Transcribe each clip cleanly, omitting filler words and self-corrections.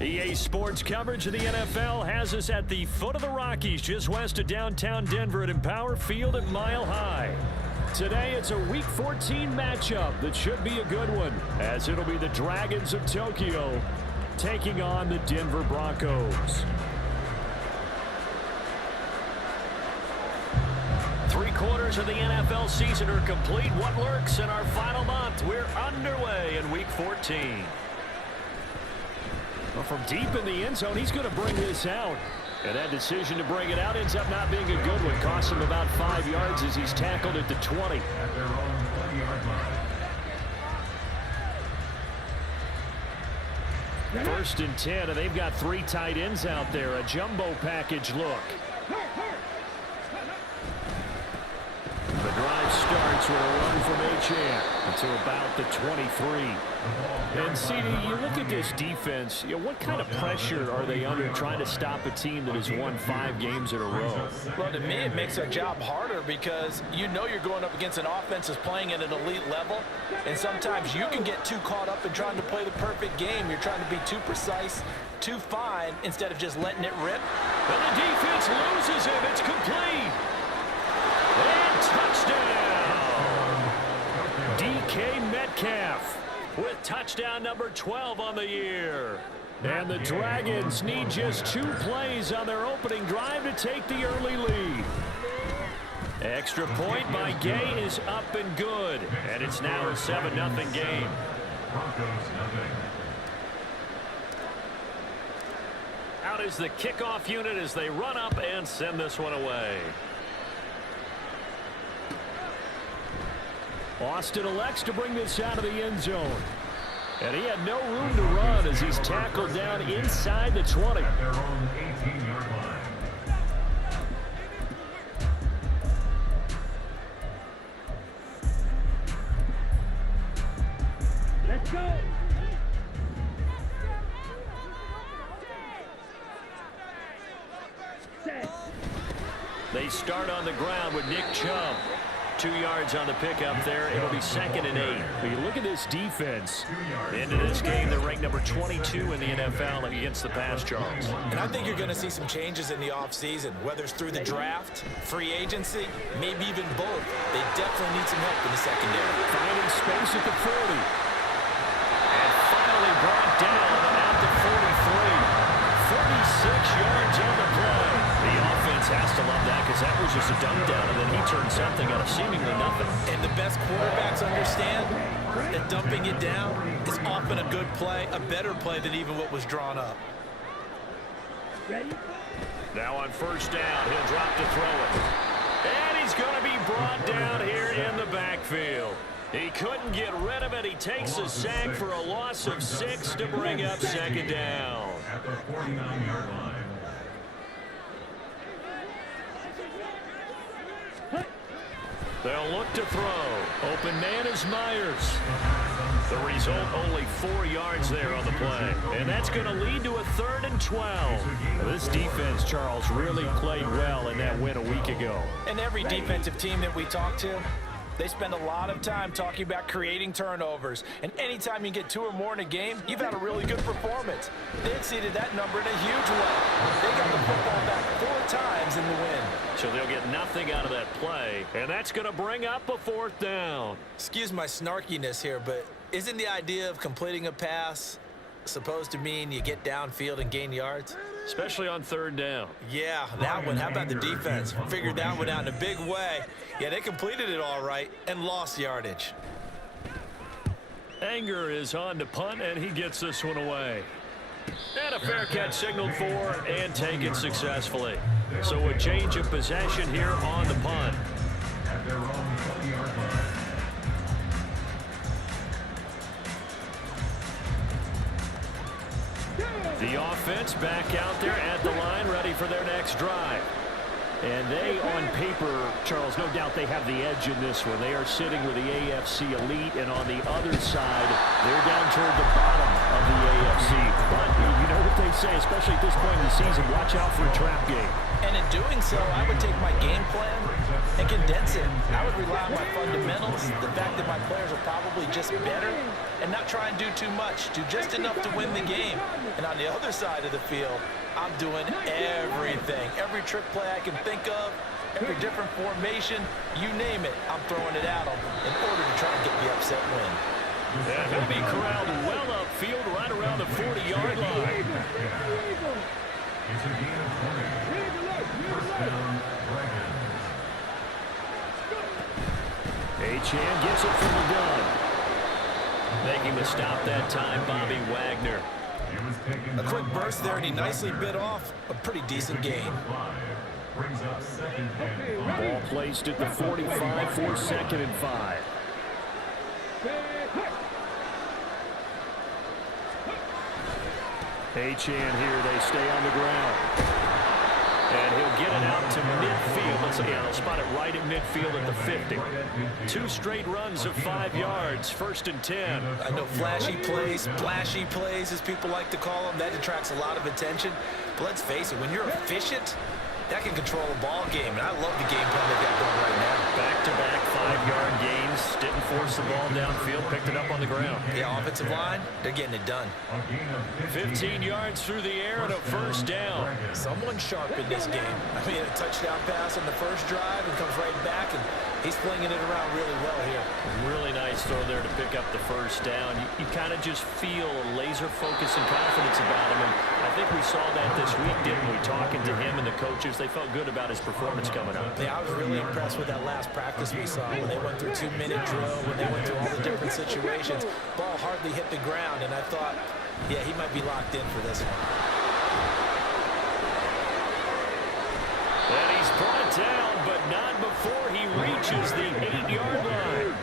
EA Sports coverage of the NFL has us at the foot of the Rockies, just west of downtown Denver at Empower Field at Mile High. Today, it's a Week 14 matchup that should be a good one, as it'll be the Dragons of Tokyo taking on the Denver Broncos. 3 quarters of the NFL season are complete. What lurks in our final month? We're underway in Week 14. Well, from deep in the end zone, he's going to bring this out. And that decision to bring it out ends up not being a good one. Costs him about 5 yards as he's tackled at the 20. At their own 20-yard line. First and 10, and they've got 3 tight ends out there. A jumbo package look. The drive starts with a run from Achane to about the 23. And, CD, you look at this defense, what kind of pressure are they under trying to stop a team that has won 5 games in a row? Well, to me, it makes their job harder because you know you're going up against an offense that's playing at an elite level, and sometimes you can get too caught up in trying to play the perfect game. You're trying to be too precise, too fine, instead of just letting it rip. And the defense loses him. It's complete. And touchdown! DK Metcalf with touchdown number 12 on the year. And the Dragons need just 2 plays on their opening drive to take the early lead. Extra point by Gay is up and good. And it's now a 7-0 game. Out is the kickoff unit as they run up and send this one away. Austin elects to bring this out of the end zone. And he had no room to run as he's tackled down inside the 20. At their own 18-yard line. Let's go! They start on the ground with Nick Chubb. 2 yards on the pickup there. It'll be 2nd and 8. But you look at this defense. Into this game, they're ranked number 22 in the NFL against the pass, Charles. And I think you're going to see some changes in the offseason, whether it's through the draft, free agency, maybe even both. They definitely need some help in the secondary. Finding space at the 40. And finally brought down at the 43. 46 yards on the play. The offense has to love that because that was just a dump down, and then he turned something out of seemingly nothing. And the best quarterbacks understand that dumping it down is often a good play, a better play than even what was drawn up. Now on first down, he'll drop to throw it. And he's going to be brought down here in the backfield. He couldn't get rid of it. He takes a sack for a loss of 6 to bring up 2nd down. At the 49-yard line. They'll look to throw. Open man is Myers. The result, only 4 yards there on the play. And that's going to lead to a 3rd and 12. This defense, Charles, really played well in that win a week ago. And every defensive team that we talk to, they spend a lot of time talking about creating turnovers. And anytime you get 2 or more in a game, you've had a really good performance. They exceeded that number in a huge way. They got the football back 4 times in the win. So they'll get nothing out of that play. And that's going to bring up a 4th down. Excuse my snarkiness here, but isn't the idea of completing a pass supposed to mean you get downfield and gain yards? Especially on 3rd down. Yeah, that one. How about the defense? Figured that one out in a big way. Yeah, they completed it all right and lost yardage. Anger is on to punt, and he gets this one away. And a fair catch signaled for and taken successfully. So a change of possession here on the punt. At their own 20-yard line. The offense back out there at the line, ready for their next drive. And they, on paper, Charles, no doubt they have the edge in this one. They are sitting with the AFC elite, and on the other side, they're down toward the bottom of the AFC. But you know what they say, especially at this point in the season, watch out for a trap game. And in doing so, I would take my game plan and condense it. I would rely on my fundamentals, the fact that my players are probably just better, and not try and do too much. Do just enough to win the game. And on the other side of the field, I'm doing everything. Every trick play I can think of, every different formation, you name it, I'm throwing it at them in order to try and get the upset win. And he'll be corralled well upfield right around the 40-yard line. It's a gain of 20. First down, Dragons. Achane gets it from the gun. Making the stop that time, Bobby Wagner. It was taken A quick down by burst there, and he nicely bit off a pretty decent gain. 5. Brings up second and 5. Ball placed at the 45 for 2nd and 5. Achane here, they stay on the ground. And he'll get it out to midfield. They'll spot it right at midfield at the 50. 2 straight runs of 5 yards, 1st and 10. I know flashy plays, splashy plays, as people like to call them, that attracts a lot of attention. But let's face it, when you're efficient, that can control a ball game. And I love the game plan they've got going right now. Back-to-back 5-yard gains. Didn't force the ball downfield. Picked it up on the ground. Yeah, offensive line, they're getting it done. 15 yards through the air and a 1st down. Someone sharp in this game. I mean, a touchdown pass on the first drive and comes right back, and he's flinging it around really well here. Really nice throw there to pick up the 1st down. You kind of just feel a laser focus and confidence about him. And I think we saw that this week, didn't we? Talking to him and the coaches, they felt good about his performance coming up. Yeah, I was really impressed with that last practice we saw when they went through 2-minute drill, when they went through all the different situations. Ball hardly hit the ground, and I thought, yeah, he might be locked in for this one. And he's brought down, but not before he reaches the 8-yard line.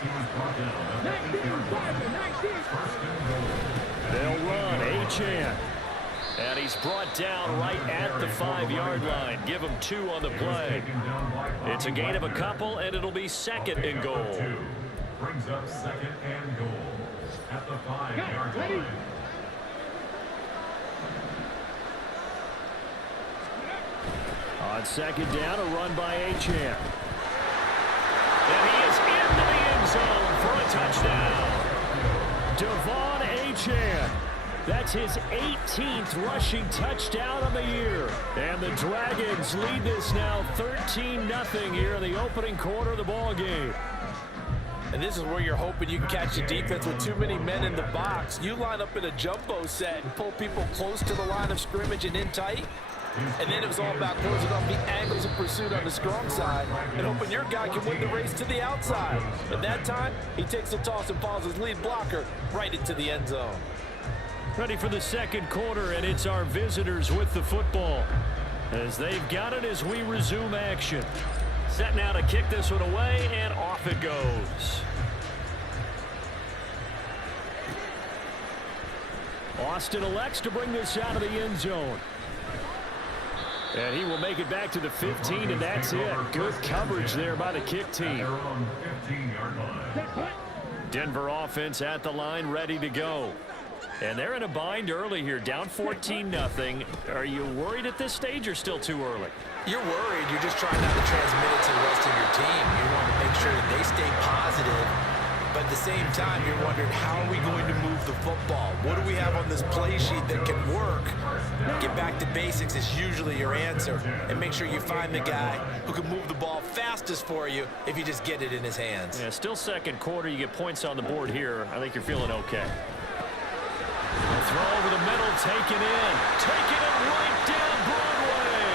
He was brought down at the 8-yard line. First and goal. They'll run, Achane. And he's brought down right at the 5-yard line. Give him 2 on the play. It's a gain of a couple, and it'll be 2nd and goal. Brings up 2nd and goal at the 5-yard line. On 2nd down, a run by Achane. And he is into the end zone for a touchdown. Devon Achane. That's his 18th rushing touchdown of the year. And the Dragons lead this now 13-0 here in the opening quarter of the ball game. And this is where you're hoping you can catch the defense with too many men in the box. You line up in a jumbo set and pull people close to the line of scrimmage and in tight. And then it was all about closing off the angles of pursuit on the strong side and hoping your guy can win the race to the outside. And that time, he takes the toss and follows his lead blocker right into the end zone. Ready for the 2nd quarter, and it's our visitors with the football. As they've got it as we resume action. Set now to kick this one away, and off it goes. Austin elects to bring this out of the end zone. And he will make it back to the 15, and that's it. Good coverage there by the kick team. Denver offense at the line, ready to go. And they're in a bind early here, down 14-0. Are you worried at this stage or still too early? You're worried. You're just trying not to transmit it to the rest of your team. You want to make sure that they stay positive. But at the same time, you're wondering, how are we going to move the football? What do we have on this play sheet that can work? Get back to basics is usually your answer. And make sure you find the guy who can move the ball fastest for you if you just get it in his hands. Yeah, still 2nd quarter. You get points on the board here. I think you're feeling okay. The throw over the middle, taken in. Taking it right down Broadway.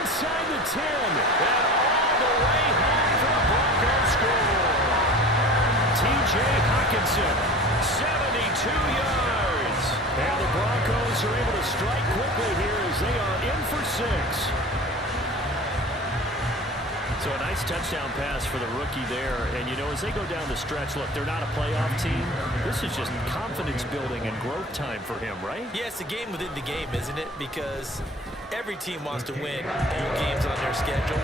Inside the 10. And all the way home for the Broncos score. T.J. Hockenson, 72 yards. And the Broncos are able to strike quickly here as they are in for 6. So a nice touchdown pass for the rookie there. And, you know, as they go down the stretch, look, they're not a playoff team. This is just confidence building and growth time for him, right? Yeah, it's a game within the game, isn't it? Because every team wants to win all games on their schedule.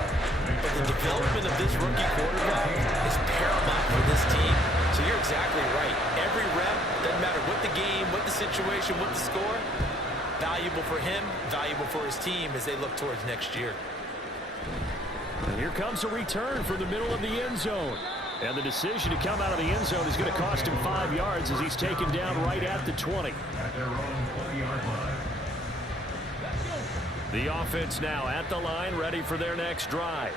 But the development of this rookie quarterback is paramount for this team. So you're exactly right. Every rep, doesn't matter what the game, what the situation, what the score, valuable for him, valuable for his team as they look towards next year. And here comes a return from the middle of the end zone. And the decision to come out of the end zone is going to cost him 5 yards as he's taken down right at the 20. At their own 20-yard line. The offense now at the line, ready for their next drive.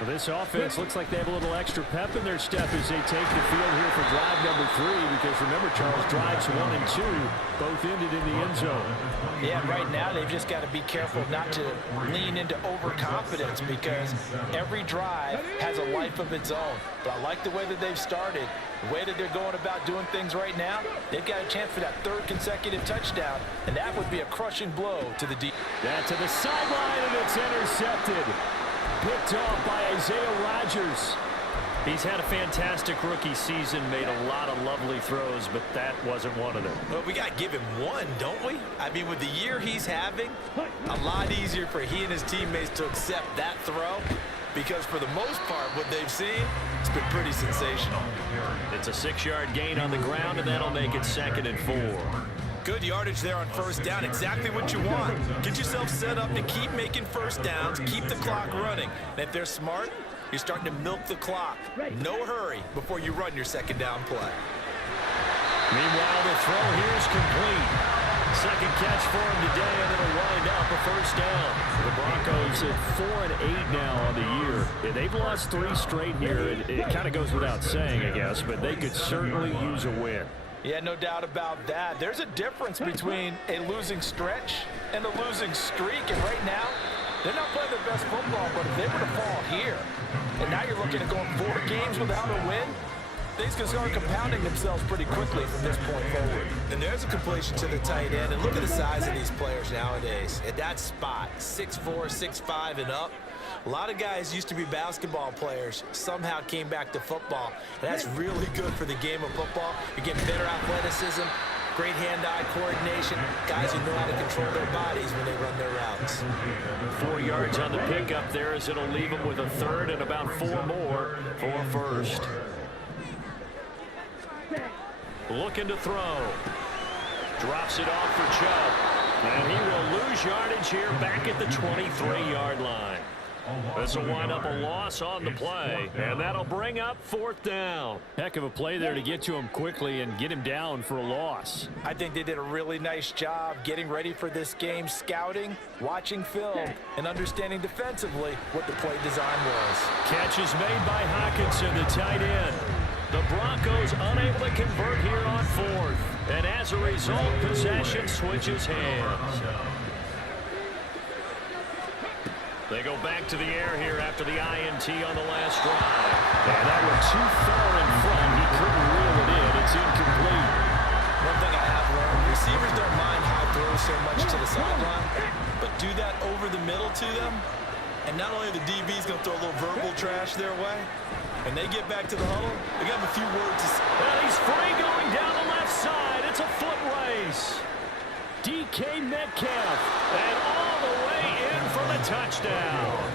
Well, this offense looks like they have a little extra pep in their step as they take the field here for drive number 3, because remember, Charles, drives 1 and 2 both ended in the end zone. Yeah, right now they've just got to be careful not to lean into overconfidence, because every drive has a life of its own. But I like the way that they've started, the way that they're going about doing things right now. They've got a chance for that 3rd consecutive touchdown, and that would be a crushing blow to the defense. That to the sideline, and it's intercepted. Picked off by Isaiah Rodgers. He's had a fantastic rookie season, made a lot of lovely throws, but that wasn't one of them. Well, we got to give him one, don't we? I mean, with the year he's having, a lot easier for he and his teammates to accept that throw, because for the most part, what they've seen, it's been pretty sensational. It's a 6-yard gain on the ground, and that'll make it 2nd and 4. Good yardage there on 1st down. Exactly what you want. Get yourself set up to keep making 1st downs, keep the clock running. And if they're smart, you're starting to milk the clock. No hurry before you run your 2nd down play. Meanwhile, the throw here is complete. 2nd catch for him today, and it'll wind up a 1st down. The Broncos at 4 and 8 now on the year. Yeah, they've lost 3 straight here. It kind of goes without saying, I guess, but they could certainly use a win. Yeah, no doubt about that. There's a difference between a losing stretch and a losing streak. And right now, they're not playing their best football, but if they were to fall here, and now you're looking at going 4 games without a win, things can start compounding themselves pretty quickly from this point forward. And there's a completion to the tight end. And look at the size of these players nowadays. At that spot, 6'4", 6'5", and up. A lot of guys used to be basketball players, somehow came back to football. And that's really good for the game of football. You're getting better athleticism, great hand-eye coordination, guys who know how to control their bodies when they run their routes. 4 yards on the pickup there, as it'll leave them with a 3rd and about 4 more for 1st. Looking to throw. Drops it off for Chubb. And he will lose yardage here back at the 23-yard line. This will wind up a loss on the play, and that'll bring up 4th down. Heck of a play there to get to him quickly and get him down for a loss. I think they did a really nice job getting ready for this game, scouting, watching film, and understanding defensively what the play design was. Catch is made by Hockenson, the tight end. The Broncos unable to convert here on 4th, and as a result, possession switches hands. They go back to the air here after the INT on the last drive. And that was too far in front. He couldn't reel it in. It's incomplete. One thing I have learned, receivers don't mind high throws so much to the sideline, but do that over the middle to them, and not only are the DBs going to throw a little verbal trash their way, and they get back to the huddle, they got a few words to say. Well, he's free going down the left side. It's a foot race. DK Metcalf, and all the way in for the touchdown.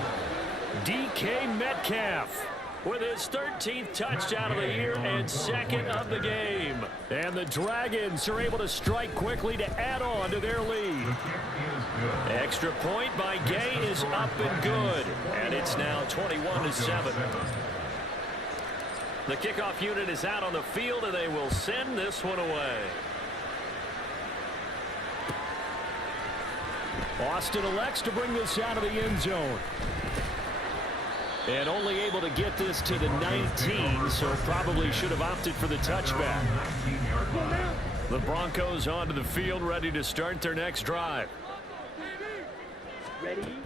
DK Metcalf with his 13th touchdown of the year and 2nd of the game. And the Dragons are able to strike quickly to add on to their lead. Extra point by Gay is up and good. And it's now 21-7. The kickoff unit is out on the field, and they will send this one away. Austin elects to bring this out of the end zone. And only able to get this to the 19, so probably should have opted for the touchback. The Broncos onto the field, ready to start their next drive. Ready?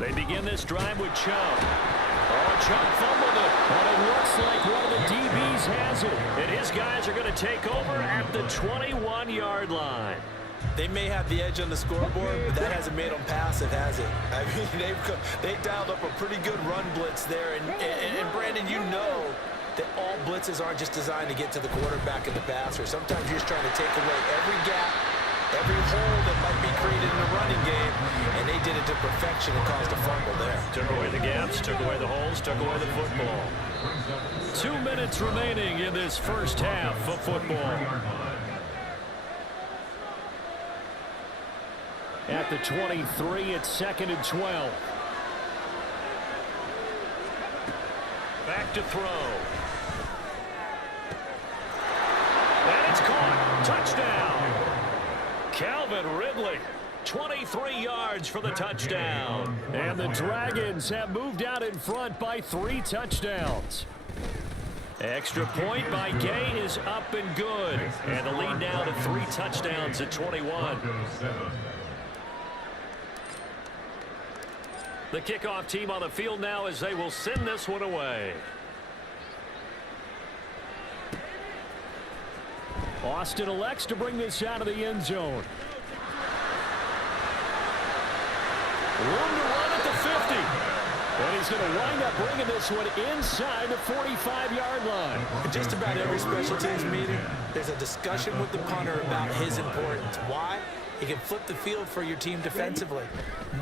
They begin this drive with Chubb. Oh, Chubb fumbled it, but it looks like one of the DBs has it. And his guys are going to take over at the 21-yard line. They may have the edge on the scoreboard, but that hasn't made them passive, has it? I mean, they dialed up a pretty good run blitz there. And Brandon, you know that all blitzes aren't just designed to get to the quarterback and the passer. Sometimes you're just trying to take away every gap, every hole that might be created in the running game, and they did it to perfection and caused a fumble there. Took away the gaps, took away the holes, took away the football. 2 minutes remaining in this first half of football. At the 23, it's 2nd and 12. Back to throw. And it's caught. Touchdown. Calvin Ridley, 23 yards for the touchdown. And the Dragons have moved out in front by 3 touchdowns. Extra point by Gay is up and good. And the lead now to 3 touchdowns at 21. The kickoff team on the field now as they will send this one away. Austin elects to bring this out of the end zone. Room to run at the 50. And he's going to wind up bringing this one inside the 45-yard line. In just about every special teams meeting, there's a discussion with the punter about his importance. Why? He can flip the field for your team defensively,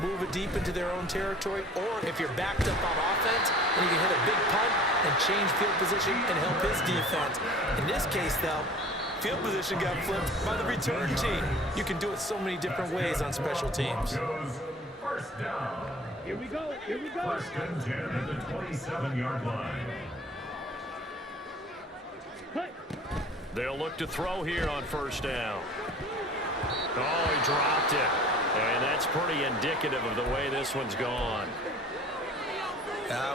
move it deep into their own territory, or if you're backed up on offense, then you can hit a big punt and change field position and help his defense. In this case, though, field position got flipped by the return team. You can do it so many different ways on special teams. First down. Here we go. Here we go. First and 10 at the 27-yard line. They'll look to throw here on first down. Oh, he dropped it. And that's pretty indicative of the way this one's gone.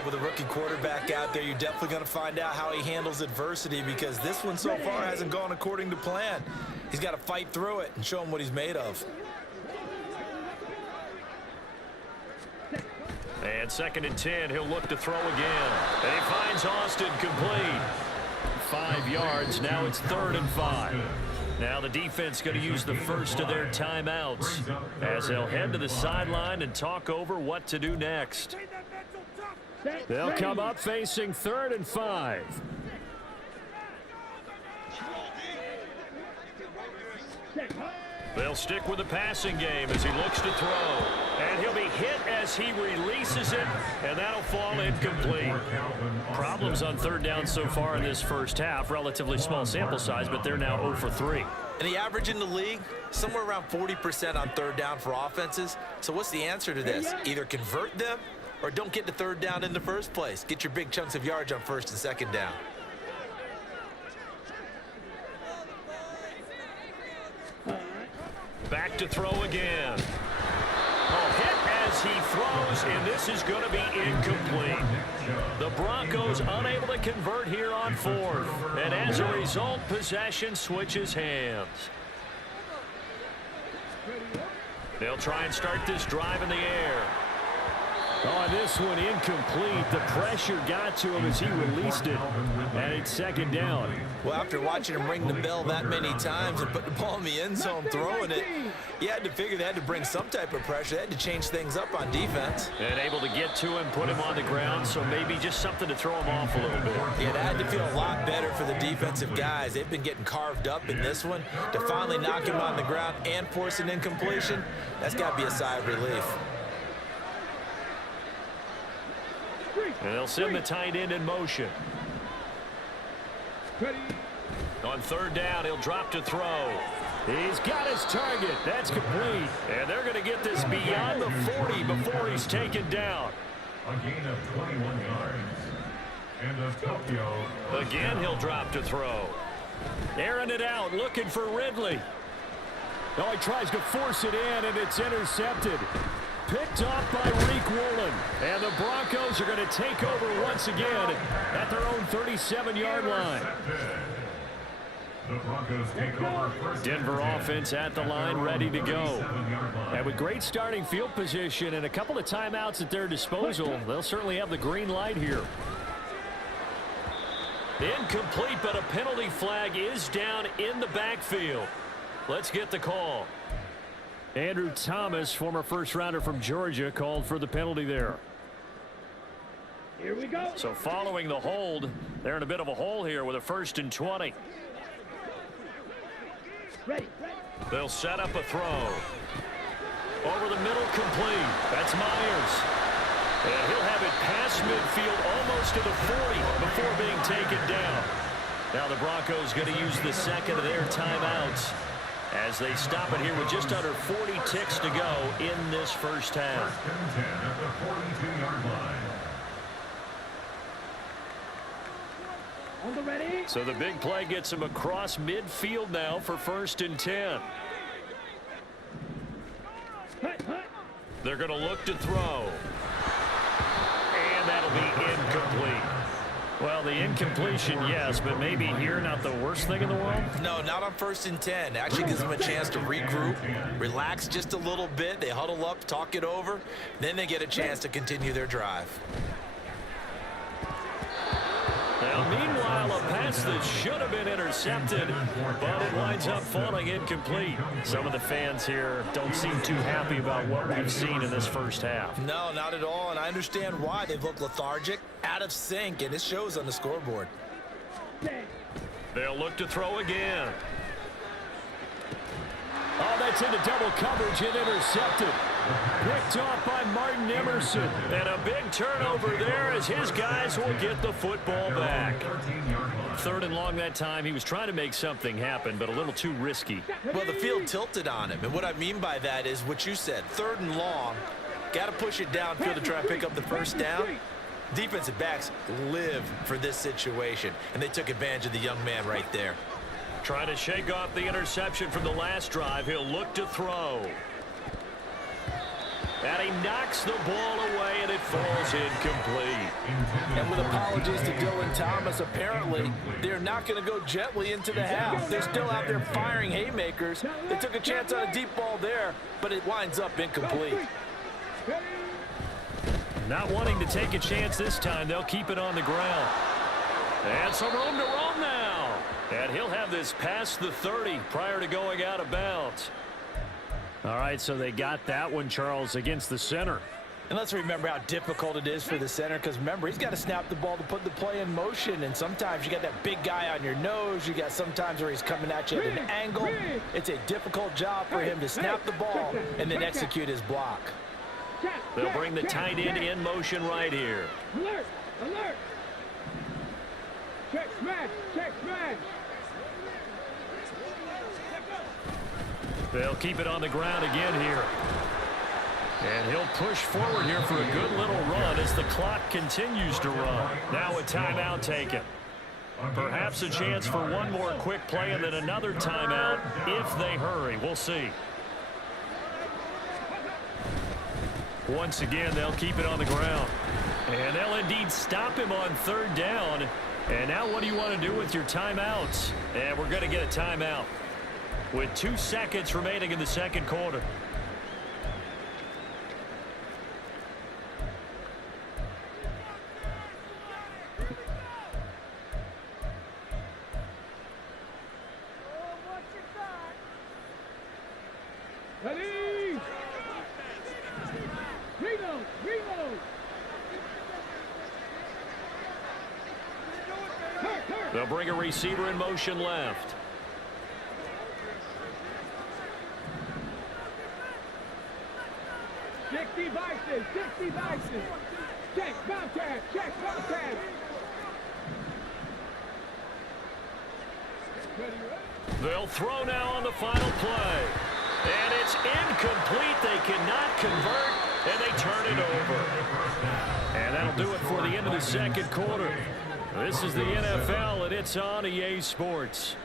With a rookie quarterback out there, you're definitely going to find out how he handles adversity, because this one so far hasn't gone according to plan. He's got to fight through it and show him what he's made of. And second and 10, he'll look to throw again. And he finds Austin complete. 5 yards, now it's 3rd and 5. Now the defense going to use the first of their timeouts as they'll head to the sideline and talk over what to do next. They'll come up facing 3rd and 5. They'll stick with the passing game as he looks to throw. And he'll be hit as he releases it, and that'll fall incomplete. Problems on 3rd down so far in this first half. Relatively small sample size, but they're now 0 for 3. And the average in the league, somewhere around 40% on 3rd down for offenses. So what's the answer to this? Either convert them or don't get to 3rd down in the first place. Get your big chunks of yards on 1st and 2nd down. Back to throw again. Oh, hit as he throws, and this is going to be incomplete. The Broncos unable to convert here on 4th. And as a result, possession switches hands. They'll try and start this drive in the air. Oh, this one incomplete. The pressure got to him as he released it. And it's 2nd down. Well, after watching him ring the bell that many times and put the ball in the end zone throwing it, you had to figure they had to bring some type of pressure. They had to change things up on defense. And able to get to him, put him on the ground, so maybe just something to throw him off a little bit. Yeah, it had to feel a lot better for the defensive guys. They've been getting carved up in this one. To finally knock him on the ground and force an incompletion, that's got to be a sigh of relief. And they'll send the tight end in motion. On 3rd down, he'll drop to throw. He's got his target. That's complete. And they're going to get this beyond the 40 before he's taken down. A gain of 21 yards. And the Tokyo. Again, he'll drop to throw. Airing it out, looking for Ridley. Oh, he tries to force it in, and it's intercepted. Picked off by Reek Woolen. And the Broncos are going to take over once again at their own 37-yard line. The Broncos take over first. Denver offense at the line, ready to go. And with great starting field position and a couple of timeouts at their disposal, they'll certainly have the green light here. Incomplete, but a penalty flag is down in the backfield. Let's get the call. Andrew Thomas, former first-rounder from Georgia, called for the penalty there. Here we go. So following the hold, they're in a bit of a hole here with a 1st and 20. Ready. They'll set up a throw. Over the middle, complete. That's Myers. And he'll have it past midfield almost to the 40 before being taken down. Now the Broncos going to use the 2nd of their timeouts as they stop it here with just under 40 ticks to go in this first half. First and 10 at the 42-yard line. On the ready. So the big play gets him across midfield now for 1st and 10. They're going to look to throw. And that'll be incomplete. Well, the incompletion, yes, but maybe here not the worst thing in the world? No, not on 1st and 10. Actually gives them a chance to regroup, relax just a little bit. They huddle up, talk it over. Then they get a chance to continue their drive. Now, meanwhile, a pass that should have been intercepted, but it winds up falling incomplete. Some of the fans here don't seem too happy about what we've seen in this first half. No, not at all, and I understand why. They've looked lethargic, out of sync, and it shows on the scoreboard. They'll look to throw again. Oh, that's into double coverage and intercepted. Picked off by Martin Emerson. And a big turnover there as his guys will get the football back. 3rd and long that time. He was trying to make something happen, but a little too risky. Well, the field tilted on him, and what I mean by that is what you said. 3rd and long, got to push it downfield to try to pick up the first down. Defensive backs live for this situation, and they took advantage of the young man right there. Trying to shake off the interception from the last drive. He'll look to throw. And he knocks the ball away, and it falls incomplete. And with apologies to Dylan Thomas, apparently they're not going to go gently into the half. They're still out there firing haymakers. They took a chance on a deep ball there, but it winds up incomplete. Not wanting to take a chance this time, they'll keep it on the ground. And some room to roam now. And he'll have this past the 30 prior to going out of bounds. All right, so they got that one, Charles, against the center. And let's remember how difficult it is for the center, because remember, he's got to snap the ball to put the play in motion, and sometimes you got that big guy on your nose. You got sometimes where he's coming at you at an angle. It's a difficult job for him to snap the ball and then execute his block. They'll bring the tight end in motion right here. Alert! Alert! Check smash! Check smash! They'll keep it on the ground again here. And he'll push forward here for a good little run as the clock continues to run. Now a timeout taken. Perhaps a chance for one more quick play and then another timeout if they hurry. We'll see. Once again, they'll keep it on the ground. And they'll indeed stop him on 3rd down. And now what do you want to do with your timeouts? And we're going to get a timeout with 2 seconds remaining in the second quarter. Ready! Reload! Reload! They'll bring a receiver in motion left. Check devices! Check devices! Check contact! Check contact! They'll throw now on the final play. And it's incomplete. They cannot convert, and they turn it over. And that'll do it for the end of the second quarter. This is the NFL, and it's on EA Sports.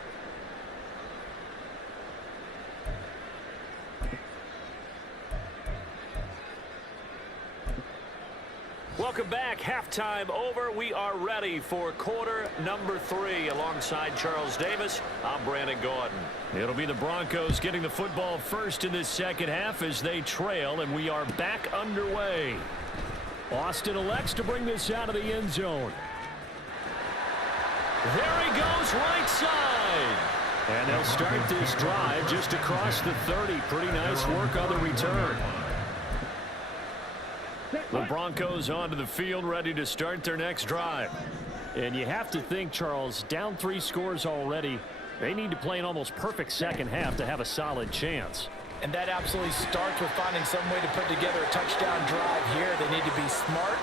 Welcome back. Halftime over. We are ready for quarter number 3. Alongside Charles Davis, I'm Brandon Gordon. It'll be the Broncos getting the football first in this second half as they trail, and we are back underway. Austin elects to bring this out of the end zone. There he goes, right side. And they'll start this drive just across the 30. Pretty nice work on the return. The Broncos onto the field, ready to start their next drive. And you have to think, Charles, down 3 scores already. They need to play an almost perfect second half to have a solid chance. And that absolutely starts with finding some way to put together a touchdown drive here. They need to be smart,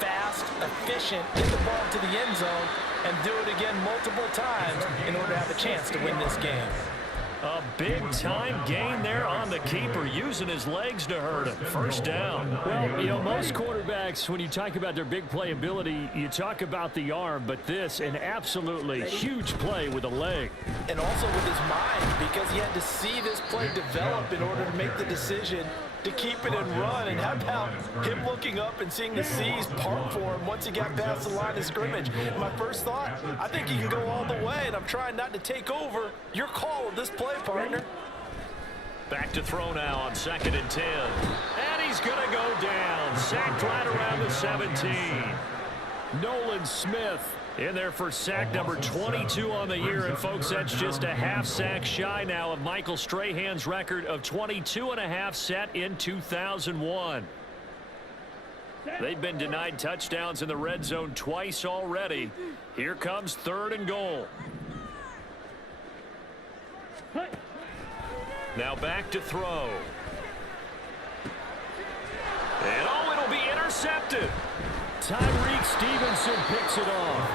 fast, efficient, get the ball to the end zone, and do it again multiple times in order to have a chance to win this game. A big-time gain there on the keeper, using his legs to hurt him. First down. Well, you know, most quarterbacks, when you talk about their big playability, you talk about the arm, but this, an absolutely huge play with a leg. And also with his mind, because he had to see this play develop in order to make the decision to keep it and run. And how about him looking up and seeing the C's part for him once he got past the line of scrimmage? And my first thought, I think he can go all the way, and I'm trying not to take over. Your call with this play, partner. Back to throw now on 2nd and 10. And he's going to go down. Sacked right around the 17. Nolan Smith in there for sack number 22 on the year. And, folks, that's just a half sack shy now of Michael Strahan's record of 22.5 set in 2001. They've been denied touchdowns in the red zone twice already. Here comes 3rd and goal. Now back to throw. And, oh, it'll be intercepted. Tyreek Stevenson picks it off.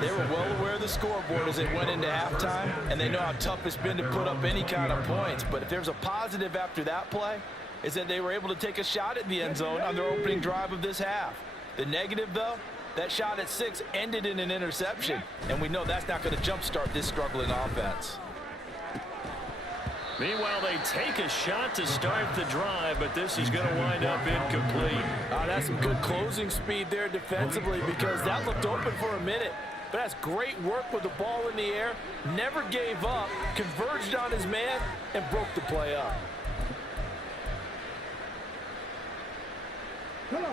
They were well aware of the scoreboard as they went into halftime, and they know how tough it's been to put up any kind of points. But if there's a positive after that play, is that they were able to take a shot at the end zone on their opening drive of this half. The negative, though, that shot at 6 ended in an interception, and we know that's not going to jumpstart this struggling offense. Meanwhile, they take a shot to start the drive, but this is going to wind up incomplete. That's some good closing speed there defensively, because that looked open for a minute. But that's great work with the ball in the air. Never gave up, converged on his man, and broke the play up.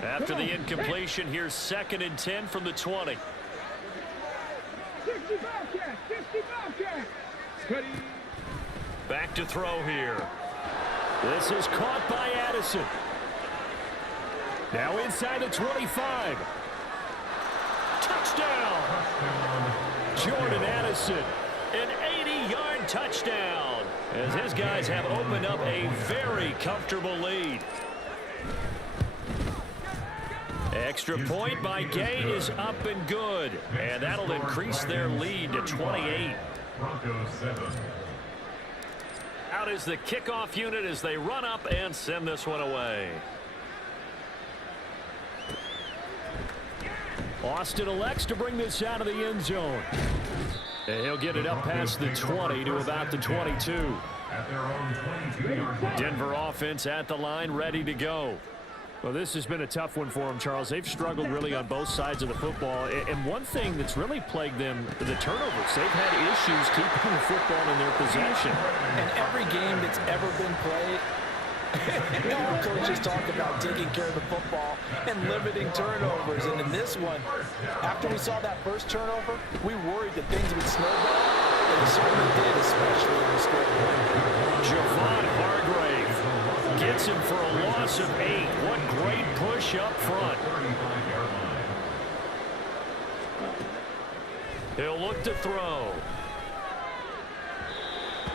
After the incompletion, here's 2nd and 10 from the 20. 60 Bobcats, 60 Bobcats. Back to throw here. This is caught by Addison. Now inside the 25. Touchdown! Jordan Addison, an 80-yard touchdown, as his guys have opened up a very comfortable lead. Extra point by Gay is up and good, and that'll increase their lead to 28. Broncos 7. Out is the kickoff unit as they run up and send this one away. Austin elects to bring this out of the end zone. And he'll get it up past the 20 to about the 22. At their own 22-yard line. Denver offense at the line, ready to go. Well, this has been a tough one for them, Charles. They've struggled really on both sides of the football. And one thing that's really plagued them, the turnovers. They've had issues keeping the football in their possession. And every game that's ever been played, our coaches talk about taking care of the football and limiting turnovers. And in this one, after we saw that first turnover, we worried that things would snowball. And they certainly did, especially in the scoreboard. Javon Hargrave gets him for a loss of 8. What great push up front. 35-yard line. He'll look to throw.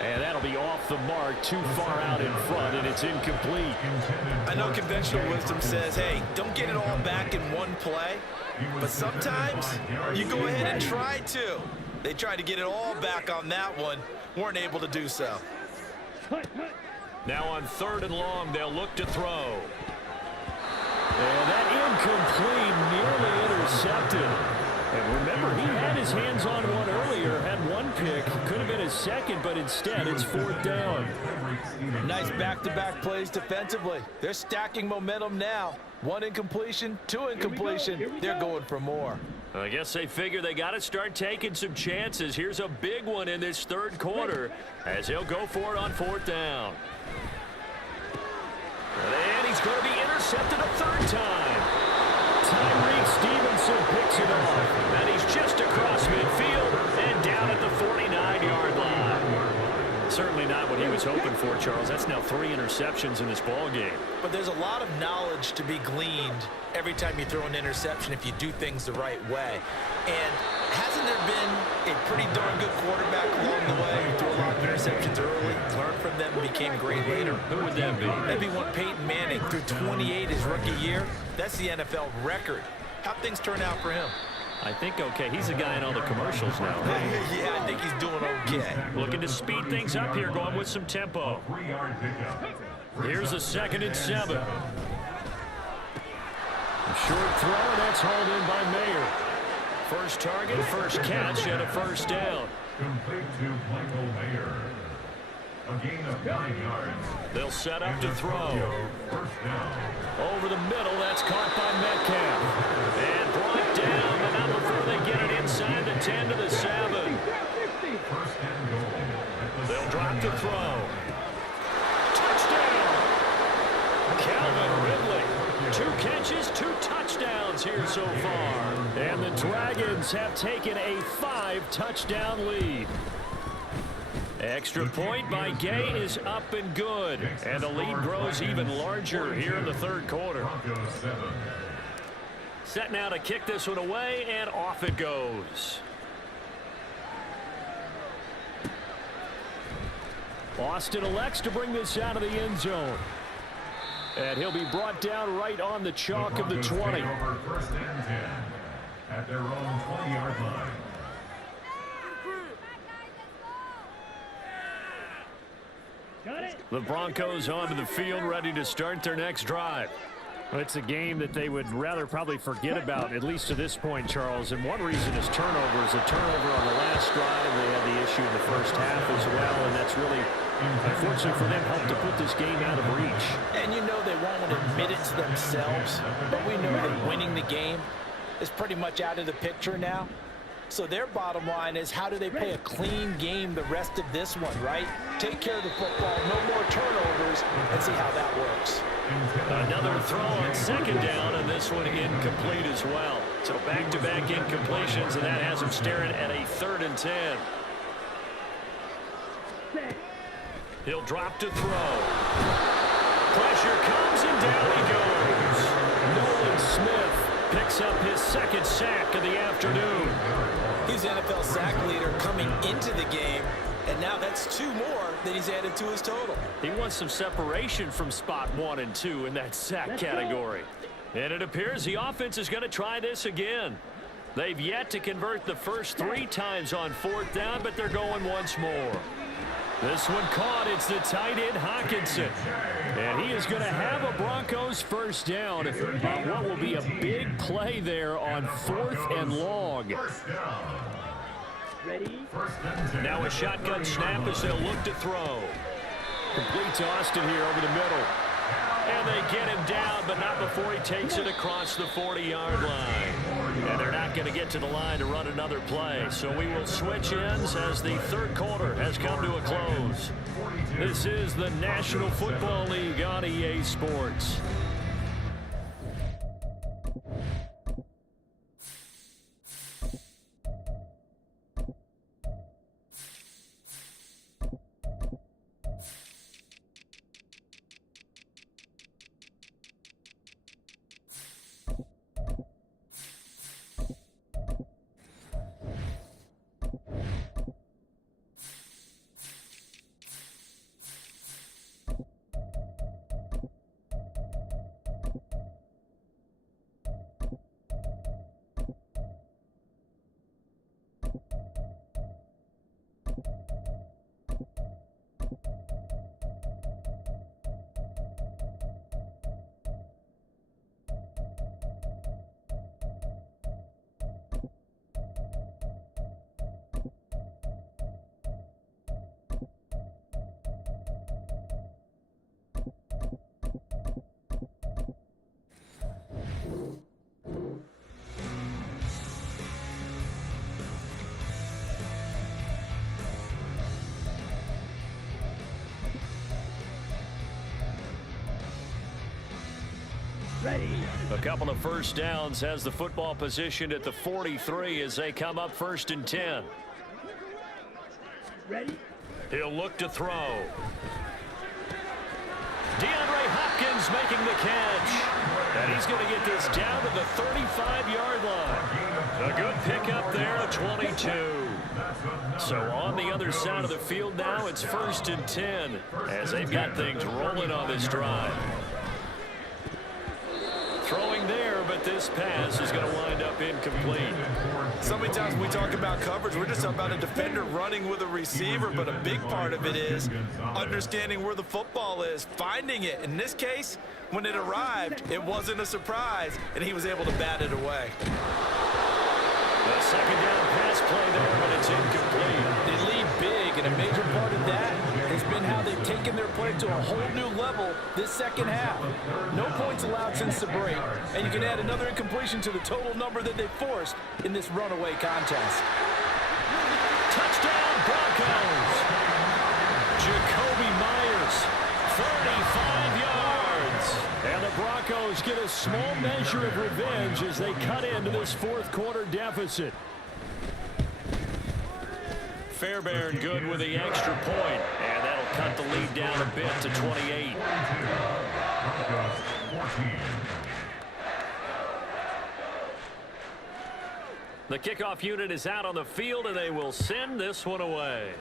And that'll be off the mark, too far out in front, and it's incomplete. I know conventional wisdom says, hey, don't get it all back in one play. But sometimes you go ahead and try to. They tried to get it all back on that one. Weren't able to do so. Now on 3rd and long, they'll look to throw. And that incomplete, nearly intercepted. And remember, he had his hands on one earlier, had one pick. Could have been his second, but instead it's 4th down. Nice back-to-back plays defensively. They're stacking momentum now. 1 incompletion, 2 incompletion. They're going for more. I guess they figure they got to start taking some chances. Here's a big one in this 3rd quarter as he'll go for it on 4th down. And he's going to be intercepted a 3rd time. Tyreek Stevenson picks it off, and he's just across midfield and down at the 49-yard line. Certainly not what he was hoping for, Charles. That's now 3 interceptions in this ball game. But there's a lot of knowledge to be gleaned every time you throw an interception if you do things the right way. And hasn't there been a pretty darn good quarterback along the way who threw a lot of interceptions early, learned from them, and became great later? Who would that be? That'd be one Peyton Manning threw 28 his rookie year. That's the NFL record. How'd things turn out for him? I think okay. He's the guy in all the commercials now. Right? Yeah, I think he's doing okay. Looking to speed things up here, going with some tempo. Here's a 2nd and 7. A short throw, that's hauled in by Mayer. First target, first catch, and a first down. Complete to Michael Mayer. A gain of 9 yards. They'll set up to throw. First down. Over the middle, that's caught by Metcalf. And brought down, but not before they get it inside the 10 to the 7. First and goal. They'll drop to throw. Touchdown! Calvin Ridley. 2 catches, 2 touchdowns here so far. And the Dragons have taken a 5-touchdown lead. Extra point by Gay is up and good. And the lead grows even larger here in the 3rd quarter. Set now to kick this one away, and off it goes. Austin elects to bring this out of the end zone. And he'll be brought down right on the chalk of the 20. Over first and 10 at their own 20-yard line. The Broncos onto the field, ready to start their next drive. Well, it's a game that they would rather probably forget about, at least to this point, Charles. And one reason is turnovers. A turnover on the last drive. They had the issue in the first half as well, and that's really, unfortunately for them, helped to put this game out of reach. And you know they won't admit it to themselves, but we know that winning the game is pretty much out of the picture now. So their bottom line is, how do they play a clean game the rest of this one, right? Take care of the football, no more turnovers, and see how that works. Another throw on 2nd down, and this one incomplete as well. So back-to-back incompletions, and that has them staring at a 3rd and 10. He'll drop to throw. Pressure comes, and down he goes. Nolan Smith picks up his 2nd sack of the afternoon. He's NFL sack leader coming into the game, and now that's 2 more that he's added to his total. He wants some separation from spot 1 and 2 in that sack category. And it appears the offense is going to try this again. They've yet to convert the first 3 times on 4th down, but they're going once more. This one caught. It's the tight end Hawkinson. And he is going to have a Broncos first down on what will be a big play there on 4th and long. Now a shotgun snap as they'll look to throw. Complete to Austin here over the middle. And they get him down, but not before he takes it across the 40-yard line. And they're not going to get to the line to run another play. So we will switch ends as the 3rd quarter has come to a close. This is the National Football League on EA Sports. A couple of first downs, has the football positioned at the 43 as they come up 1st and 10. Ready? He'll look to throw. DeAndre Hopkins making the catch. And he's going to get this down to the 35-yard line. A good pickup there at 22. So on the other side of the field now, it's 1st and 10 as they've got things rolling on this drive. Throwing there, but this pass is going to wind up incomplete. So many times when we talk about coverage, we're just about a defender running with a receiver, but a big part of it is understanding where the football is, finding it. In this case, when it arrived, it wasn't a surprise, and he was able to bat it away. The second down pass play there, but it's incomplete. They lead big, and a major part of that has been how they've taken their play to a whole new level this second half. No points allowed since the break, and you can add another incompletion to the total number that they forced in this runaway contest. Touchdown, Broncos! Jacoby Myers, 35 yards. And the Broncos get a small measure of revenge as they cut into this fourth quarter deficit. Fairbairn good with the extra point, and that'll cut the lead down a bit to 28. The kickoff unit is out on the field, and they will send this one away.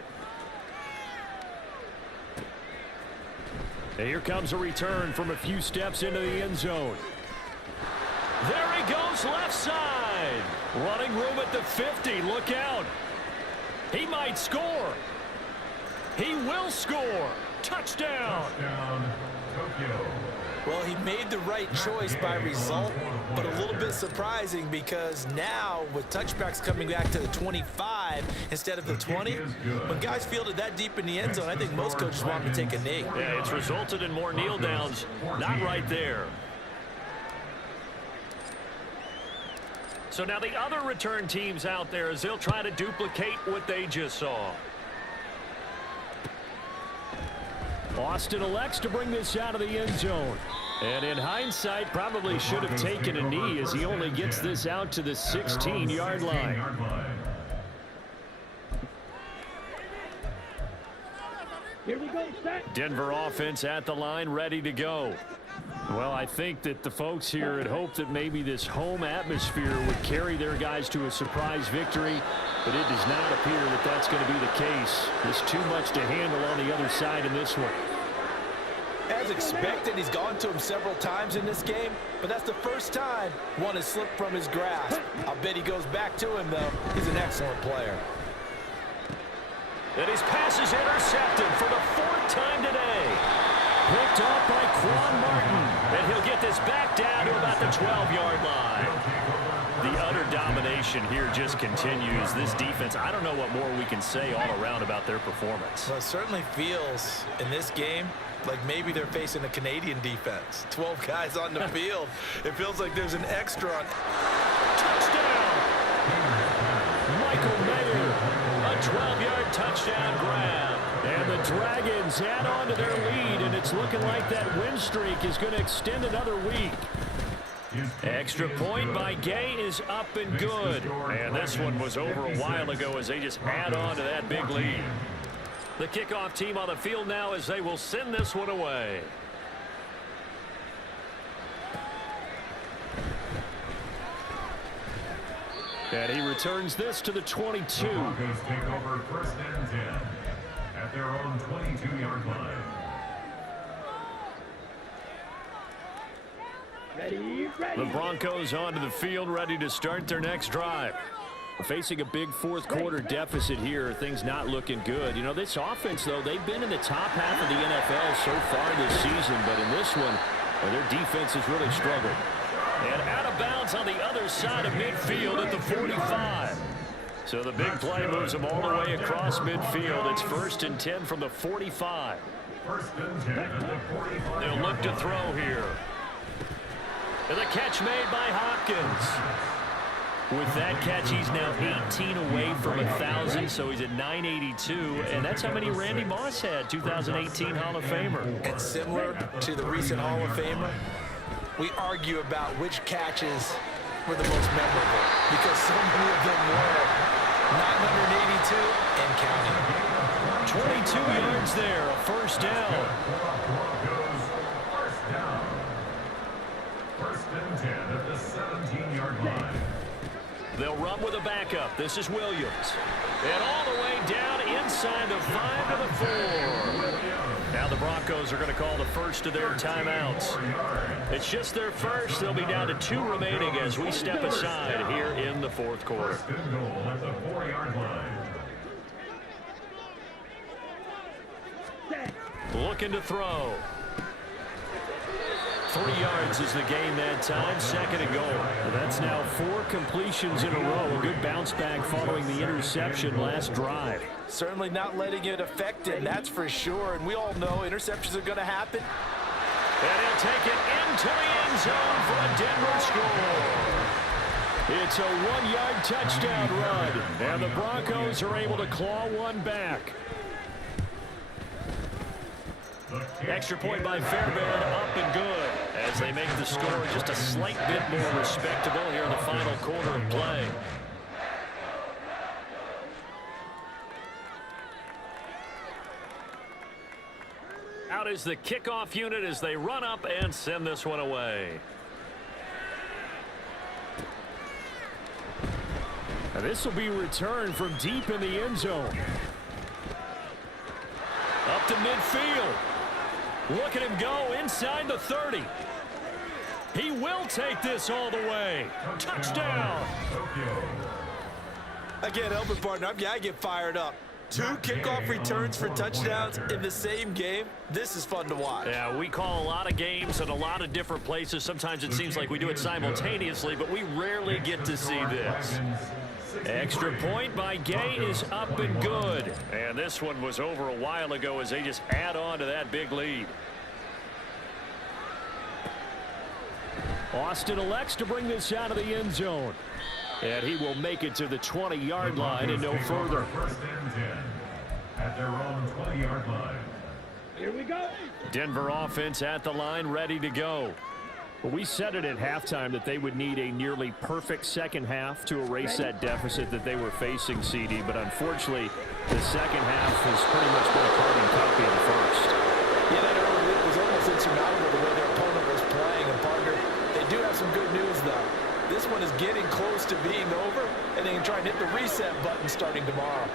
And here comes a return from a few steps into the end zone. There he goes, left side. Running room at the 50. Look out. He might score. He will score. Touchdown. Well, he made the right choice by result, but a little bit surprising because now with touchbacks coming back to the 25 instead of the 20, when guys fielded that deep in the end zone, I think most coaches want to take a knee. Yeah, it's resulted in more kneel downs. Not right there. So now the other return teams out there as they'll try to duplicate what they just saw. Austin elects to bring this out of the end zone. And in hindsight, probably should have taken a knee as he only gets this out to the 16-yard line. Here we go, set. Denver offense at the line, ready to go. Well, I think that the folks here had hoped that maybe this home atmosphere would carry their guys to a surprise victory, but it does not appear that that's going to be the case. There's too much to handle on the other side in this one. As expected, he's gone to him several times in this game, but that's the first time one has slipped from his grasp. I'll bet he goes back to him, though. He's an excellent player. And his pass is intercepted for the fourth time today. Picked up by Quan Martin. And he'll get this back down to about the 12-yard line. The utter domination here just continues. This defense, I don't know what more we can say all around about their performance. Well, it certainly feels in this game like maybe they're facing a Canadian defense. 12 guys on the field. It feels like there's an extra on. Touchdown! Michael Mayer, a 12-yard touchdown grab. And the Dragons add on to their lead, and it's looking like that win streak is going to extend another week. Extra point by Gay is up and good. And this one was over a while ago as they just add on to that big lead. The kickoff team on the field now as they will send this one away. And he returns this to the 22. The Broncos take over first and 10 at their own 22-yard line. Ready, ready. The Broncos onto the field, ready to start their next drive. Facing a big fourth quarter deficit here, things not looking good. You know, this offense, though, they've been in the top half of the NFL so far this season, but in this one, their defense has really struggled. And out of bounds on the other side of midfield at the 45. So the big play moves them all the way across midfield. It's 1st and 10 from the 45. First and 10 at the 45. They'll look to throw here. And the catch made by Hopkins. With that catch, he's now 18 away from 1,000, so he's at 982, and that's how many Randy Moss had, 2018 Hall of Famer. And similar to the recent Hall of Famer, we argue about which catches were the most memorable because so many of them were 982 and counting. 22 yards there, a first down. First and 10 at the 17-yard line. They'll run with a backup. This is Williams. And all the way down inside the 5 to the 4. Now the Broncos are going to call the first of their timeouts. It's just their first. They'll be down to 2 remaining as we step aside here in the fourth quarter. First and goal at the 4-yard line. Looking to throw. 3 yards is the gain that time. Second and goal. That's now 4 completions in a row. A good bounce back following the interception last drive. Certainly not letting it affect him, that's for sure. And we all know interceptions are going to happen. And he'll take it into the end zone for a Denver score. It's a 1-yard touchdown run. And the Broncos are able to claw one back. Extra point by Fairbairn, up and good as they make the score just a slight bit more respectable here in the final quarter of play. Out is the kickoff unit as they run up and send this one away. And this will be returned from deep in the end zone. Up to midfield. Look at him go inside the 30. He will take this all the way. Touchdown. I can't help it, partner. I get fired up. 2 kickoff returns for touchdowns in the same game. This is fun to watch. Yeah, we call a lot of games in a lot of different places. Sometimes it seems like we do it simultaneously, but we rarely get to see this. Extra point by Gay is up and good. And this one was over a while ago as they just add on to that big lead. Austin elects to bring this out of the end zone. And he will make it to the 20-yard line and no further. First and 10 at their own 20-yard line. Here we go. Denver offense at the line, ready to go. Well, we said it at halftime that they would need a nearly perfect second half to erase that deficit that they were facing, CD. But unfortunately, the second half has pretty much been a carbon copy of the first. Yeah, that early lead was almost insurmountable the way their opponent was playing. And, partner, they do have some good news, though. This one is getting close to being over, and they can try and hit the reset button starting tomorrow.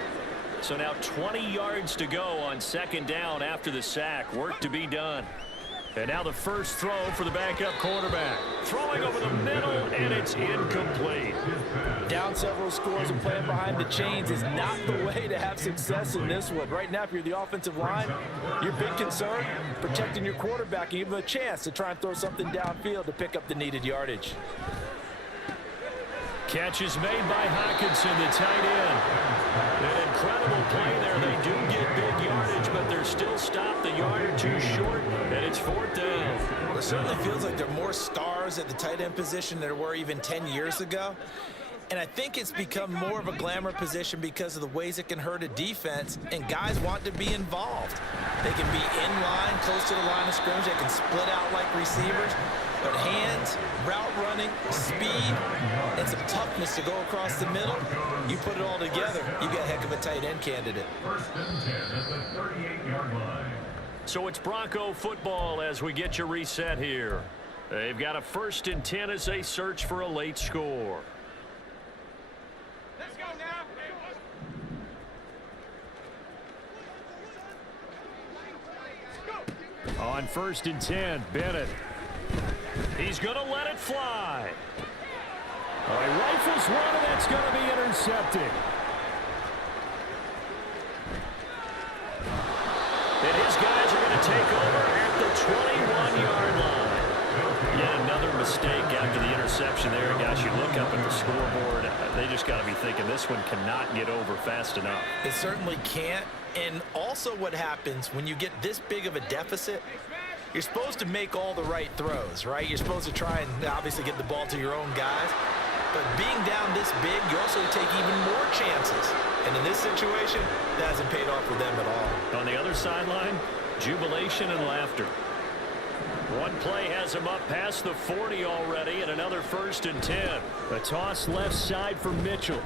So now 20 yards to go on second down after the sack. Work to be done. And now the first throw for the backup quarterback. Throwing over the middle, and it's incomplete. Down several scores and playing behind the chains is not the way to have success in this one. Right now, if you're the offensive line, your big concern, protecting your quarterback and give him a chance to try and throw something downfield to pick up the needed yardage. Catch is made by Hockenson, the tight end. An incredible play there. They do get big yardage, but they're still stopped a yard or two short, and it's 4th down. Well, it certainly feels like there are more stars at the tight end position than there were even 10 years ago. And I think it's become more of a glamour position because of the ways it can hurt a defense, and guys want to be involved. They can be in line, close to the line of scrimmage. They can split out like receivers. But hands, route running, speed, and some toughness to go across the middle, you put it all together, you get a heck of a tight end candidate. First and 10 at the 38-yard line. So it's Bronco football as we get you reset here. They've got a 1st and 10 as they search for a late score. Let's go now. On 1st and 10, Bennett. He's going to let it fly. He rifles one, and that's going to be intercepted. And his guys are going to take over at the 21-yard line. Yet another mistake after the interception there. Guys, you look up at the scoreboard, they just got to be thinking this one cannot get over fast enough. It certainly can't. And also what happens when you get this big of a deficit, you're supposed to make all the right throws, right? You're supposed to try and obviously get the ball to your own guys. But being down this big, you also take even more chances. And in this situation, that hasn't paid off for them at all. On the other sideline, jubilation and laughter. One play has him up past the 40 already, and another 1st and 10. A toss left side for Mitchell.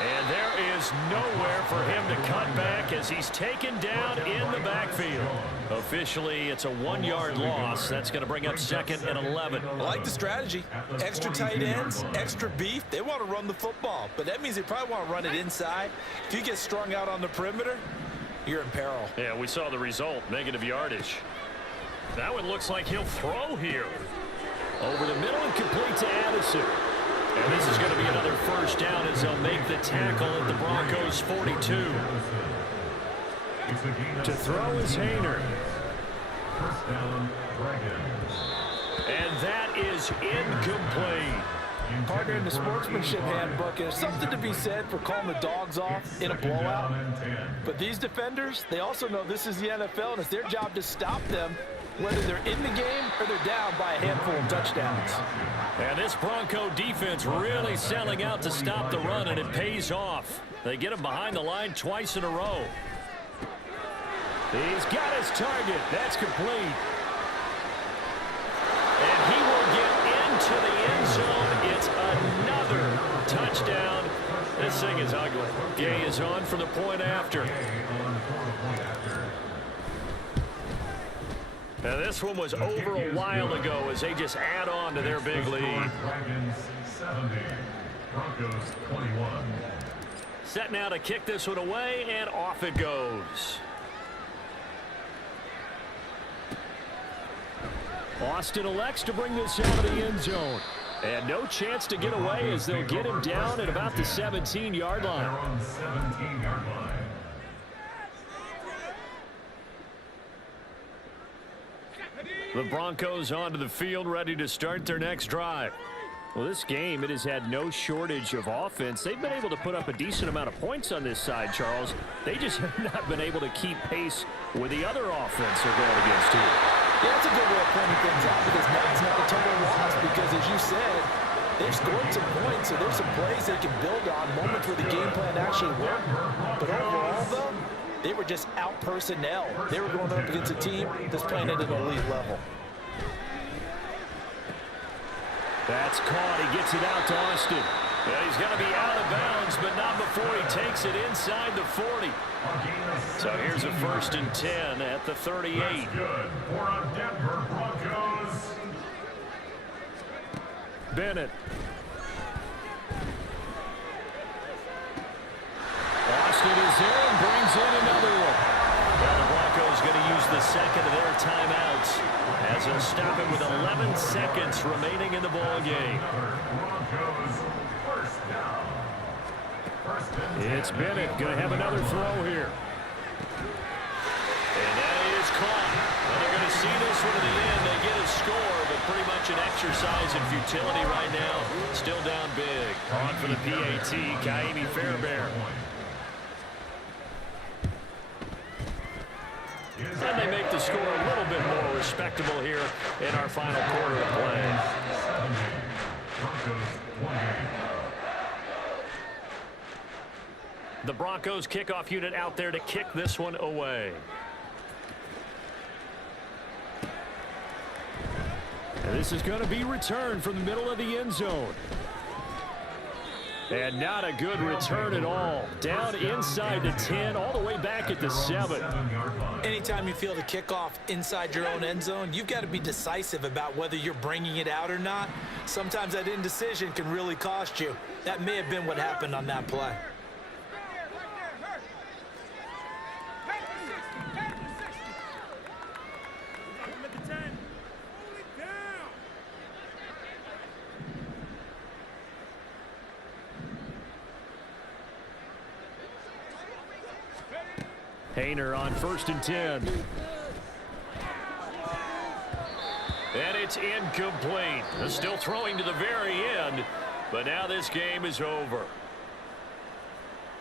And there is nowhere for him to cut back as he's taken down in the backfield. Officially, it's a 1-yard loss. That's going to bring up 2nd and 11. I like the strategy. Extra tight ends, extra beef. They want to run the football, but that means they probably want to run it inside. If you get strung out on the perimeter, you're in peril. Yeah, we saw the result, negative yardage. That one looks like he'll throw here. Over the middle and complete to Addison. And this is going to be another first down as they'll make the tackle at the Broncos' 42. To throw is Hainer. First down, Dragons. And that is incomplete. Partner, in the sportsmanship handbook, there's something to be said for calling the dogs off in a blowout. But these defenders, they also know this is the NFL, and it's their job to stop them, whether they're in the game or they're down by a handful of touchdowns. And this Bronco defense really selling out to stop the run, and it pays off. They get him behind the line twice in a row. He's got his target. That's complete. And he will get into the end zone. It's another touchdown. This thing is ugly. Gay is on for the point after. Now this one was over a while ago as they just add on to their big lead. Dragons 70, Broncos 21. Set now to kick this one away, and off it goes. Austin elects to bring this out of the end zone. And no chance to get away as they'll get him down at about the 17-yard line. They're on the 17-yard line. The Broncos onto the field, ready to start their next drive. Well, this game, it has had no shortage of offense. They've been able to put up a decent amount of points on this side, Charles. They just have not been able to keep pace with the other offense they're going against here. Yeah, that's a good way of pointing things out because now it's not a total loss because, as you said, they've scored some points, so there's some plays they can build on, moments where the game plan actually worked. But overall, though, they were just out personnel. They were going up against a team that's playing at an elite level. That's caught. He gets it out to Austin. Yeah, he's going to be out of bounds, but not before he takes it inside the 40. So here's a 1st and 10 at the 38. That's good for a Denver Broncos. Bennett. Austin is there and brings in another one. Well, the Broncos going to use the second of their timeouts as they'll stop it with 11 seconds remaining in the ball game. Broncos first down. It's Bennett going to have another throw here. And that is caught. Well, they're going to see this one to the end. They get a score, but pretty much an exercise in futility right now. Still down big. On for the PAT, Kaimi Fairbairn. And they make the score a little bit more respectable here in our final quarter of play. The Broncos kickoff unit out there to kick this one away. And this is going to be returned from the middle of the end zone. And not a good return at all. Down inside the 10, all the way back at the 7. Anytime you feel the kickoff inside your own end zone, you've got to be decisive about whether you're bringing it out or not. Sometimes that indecision can really cost you. That may have been what happened on that play. Hainer on 1st and 10. And it's incomplete. Still throwing to the very end, but now this game is over.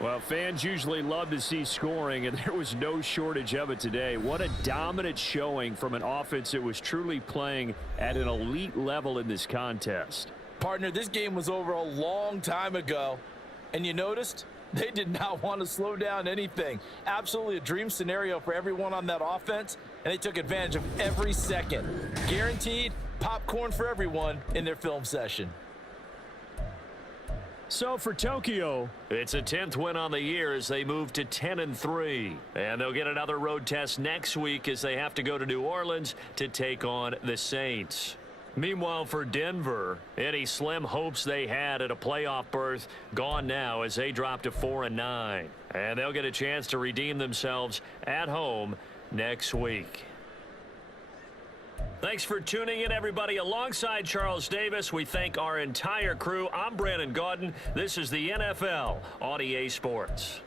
Well, fans usually love to see scoring, and there was no shortage of it today. What a dominant showing from an offense that was truly playing at an elite level in this contest. Partner, this game was over a long time ago, and you noticed they did not want to slow down anything. Absolutely a dream scenario for everyone on that offense, and they took advantage of every second. Guaranteed popcorn for everyone in their film session. So for Tokyo, it's a 10th win on the year as they move to 10-3. And they'll get another road test next week as they have to go to New Orleans to take on the Saints. Meanwhile, for Denver, any slim hopes they had at a playoff berth gone now as they drop to 4-9. And they'll get a chance to redeem themselves at home next week. Thanks for tuning in, everybody. Alongside Charles Davis, we thank our entire crew. I'm Brandon Gaudin. This is the NFL on EA Sports.